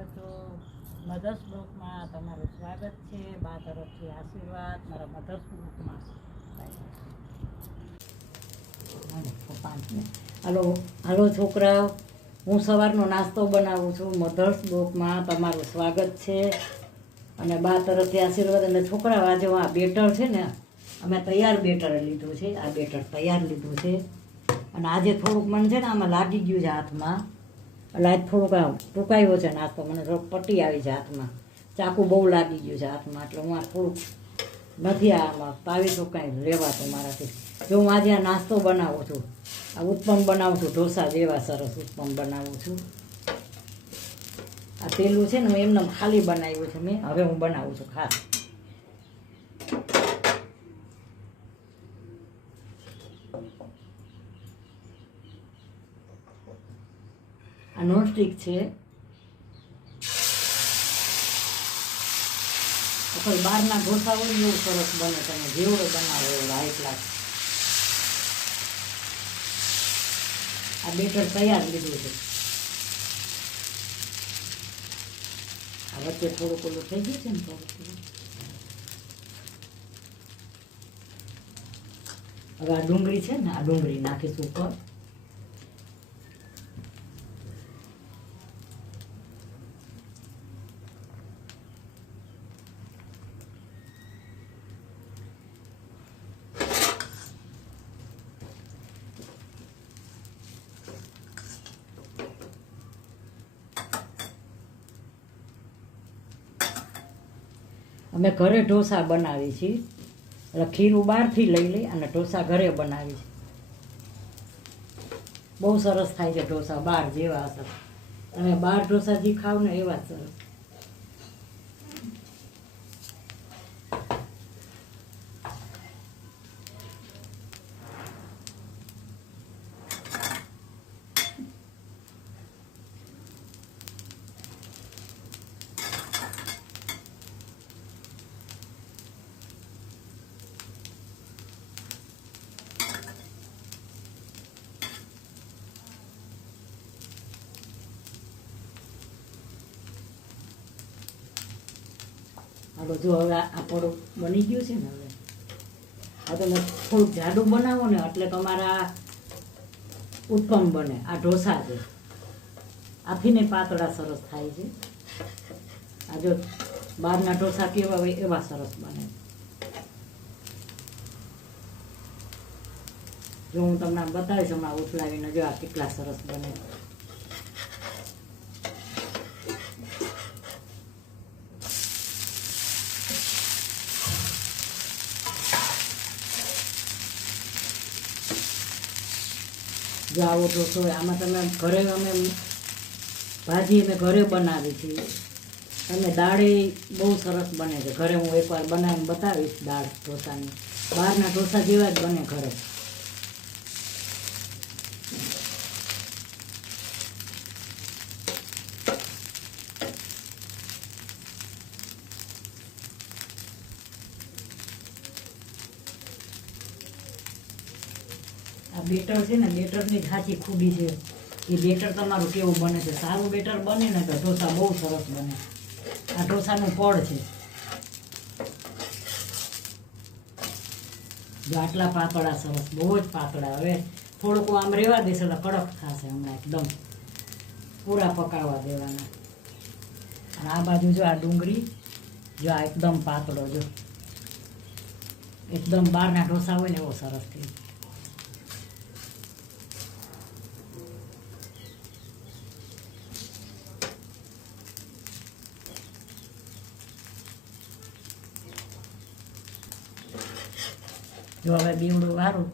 મિત્રો, મધર્સ બ્લોકમાં તમારું સ્વાગત છે. બા તરફથી આશીર્વાદ મારા મધર્સ બ્લોકમાં. હાલો હાલો છોકરાઓ, હું સવારનો નાસ્તો બનાવું છું. મધર્સ બ્લોકમાં તમારું સ્વાગત છે અને બા તરફથી આશીર્વાદ. અને છોકરાઓ, આજે આ બેટર છે ને, અમે તૈયાર બેટર લીધું છે. આ બેટર તૈયાર લીધું છે અને આજે થોડુંક મને છે ને આમાં લાગી ગયું છે હાથમાં. એટલે આજ થોડુંક ટૂંકાયો છે નાસ્તો, મને થોડુંક પટ્ટી આવી છે હાથમાં. ચાકુ બહુ લાગી ગયું છે હાથમાં, એટલે હું આ થોડુંક નથી આમાં પાવી તો કાંઈ લેવાતું મારાથી. જો હું આજે આ નાસ્તો બનાવું છું, આ ઉત્પમ બનાવું છું, ઢોસા જેવા સરસ ઉત્પમ બનાવું છું. આ તેલું છે ને હું એમને ખાલી બનાવ્યું છે મેં, હવે હું બનાવું છું ખાસ. આ નોનસ્ટિક છે. કોઈ બહારના ઢોસા હોય એવું સરસ બને, તમે જેવડો બનાવો એવો હાઈ ક્લાસ. આ બેટર તૈયાર લીધું છે. આ વચ્ચે થોડુંક ઓલું થઈ ગયું છે ને થોડુંક. હવે આ ડુંગળી છે ને, આ ડુંગળી નાખીશું ઉપર. અમે ઘરે ઢોસા બનાવી છીએ, એટલે ખીરું બહારથી લઈ લઈ અને ઢોસા ઘરે બનાવી છે. બહુ સરસ થાય છે ઢોસા, બહાર જેવા હશે. તમે બહાર ઢોસા જે ખાવ ને એવા જ સરસ. હાલો જો હવે આ પડું બની ગયું છે ને. હવે તમે થોડુંક જાડું બનાવો ને એટલે તમારા ઉત્પમ બને. આ ઢોસા છે, આથીને પાતળા સરસ થાય છે. આ જો બહારના ઢોસા કેવા હોય એવા સરસ બને. જો હું તમને બતાવીશ હમણાં ઉથલાવીને, જો આ કેટલા સરસ બને. જો આવો ઢોસો હોય, આમાં તમે ઘરે અમે ભાજી અમે ઘરે બનાવી છીએ. અને દાળ બહુ સરસ બને છે ઘરે. હું એકવાર બનાવીને બતાવીશ દાળ ઢોસાની. બહારના ઢોસા જેવા જ બને ઘરે. આ બેટર છે ને, બેટરની સાચી ખૂબી છે. એ બેટર તમારું કેવું બને છે. સારું બેટર બને ને તો ઢોસા બહુ સરસ બને. આ ઢોસાનું પડ છે. જો આટલા પાતળા સરસ, બહુ જ પાતળા. હવે થોડુંક આમ રહેવા દેશે એટલે કડક થશે હમણાં. એકદમ પૂરા પકાવવા દેવાના. અને આ બાજુ જો આ ડુંગળી, જો આ એકદમ પાતળો, જો એકદમ બહારના ઢોસા હોય ને એવો સરસ થઈ. જો હવે બીવડું વારું,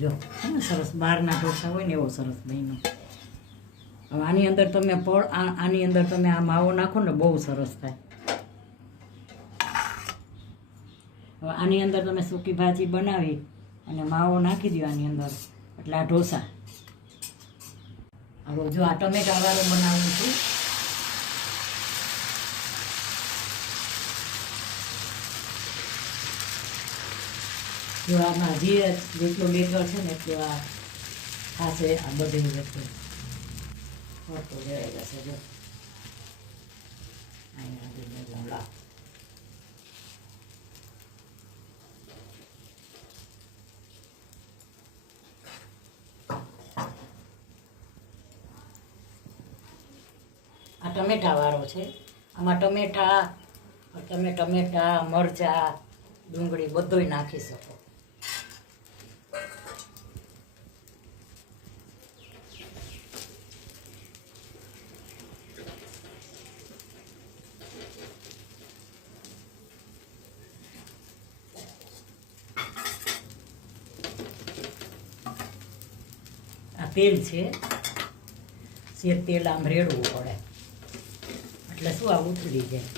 જો છે ને સરસ બહારના ઢોસા હોય ને એવો સરસ બન્યો. હવે આની અંદર તમે આની અંદર તમે આ માવો નાખો ને બહુ સરસ થાય. હવે આની અંદર તમે સૂકી ભાજી બનાવી અને માવો નાખી દો આની અંદર, એટલે આ ઢોસા. હવે જો આ ટમેટા વાળું બનાવું છું. જો આમાં જેટલું બેટર છે ને એટલું આ થશે આ બધી વસ્તુ. ફરતું જઈ જશે જો અહીંયા લા આ ટમેટા વાળો છે. આમાં તમે ટમેટા મરચાં ડુંગળી બધુંય નાખી શકો. આ તેલ છે, શેર તેલ આમ રેડવું પડે એટલે શું આ ઉતરી જાય.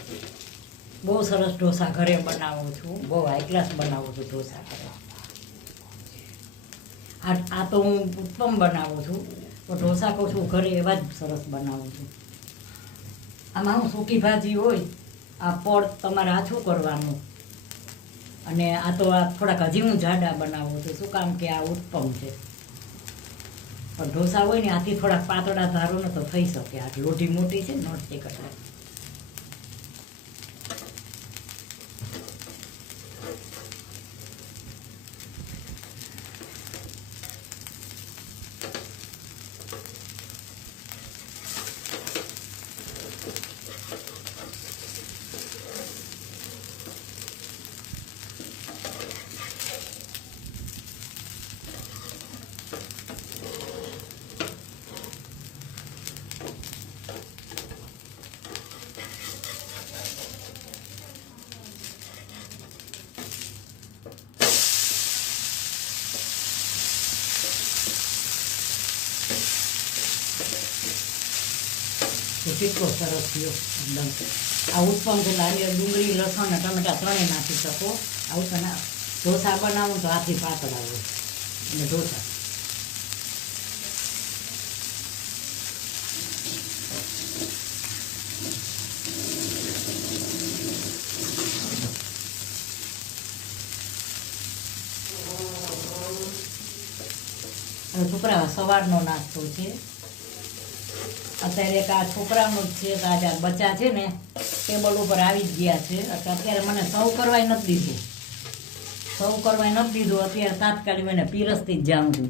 બહુ સરસ ઢોસા ઘરે બનાવું છું, બહુ હાઈ ક્લાસ બનાવું છું ઢોસા ઘરે. આ તો હું ઉત્તમ બનાવું છું, તો ઢોસા કહું છું ઘરે એવા જ સરસ બનાવું છું. આમાં હું સૂકી ભાજી હોય, આ પડ તમારે આછું કરવાનું, અને આ તો આ થોડાક હજી હું જાડા બનાવું છું. શું કામ કે આ ઉત્તમ છે. પણ ઢોસા હોય ને આથી થોડાક પાતળા ધારો ને તો થઈ શકે. આ લોઢી મોટી છે નોટસ્ટિક એટલે. કેટલો સરસ થયો એકદમ. આ ઉત્પમ તો લાલી ડુંગળી લસણ ને ટમેટા ત્રણેય નાખી શકો. આવું તો ના ઢોસા બનાવું તો આથી પાતળા હોય અને ઢોસા. છોકરા સવારનો નાસ્તો છે. અત્યારે એક આ છોકરાનું જ છે. આજે આ બચ્ચા છે ને ટેબલ ઉપર આવી જ ગયા છે. અત્યારે મને સર્વ કરવાય નથી દીધું. અત્યારે તાત્કાલિક એને પીરસતી જ જાઉં છું.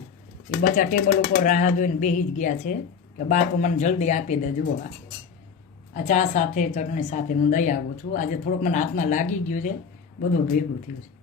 એ બચ્ચા ટેબલ ઉપર રાહ જોઈને બેસી જ ગયા છે કે બાપુ મને જલ્દી આપી દે. જુઓ આ ચા સાથે ચટણી સાથે હું દઈ આવું છું. આજે થોડુંક મને હાથમાં લાગી ગયું છે, બધું ભેગું થયું છે.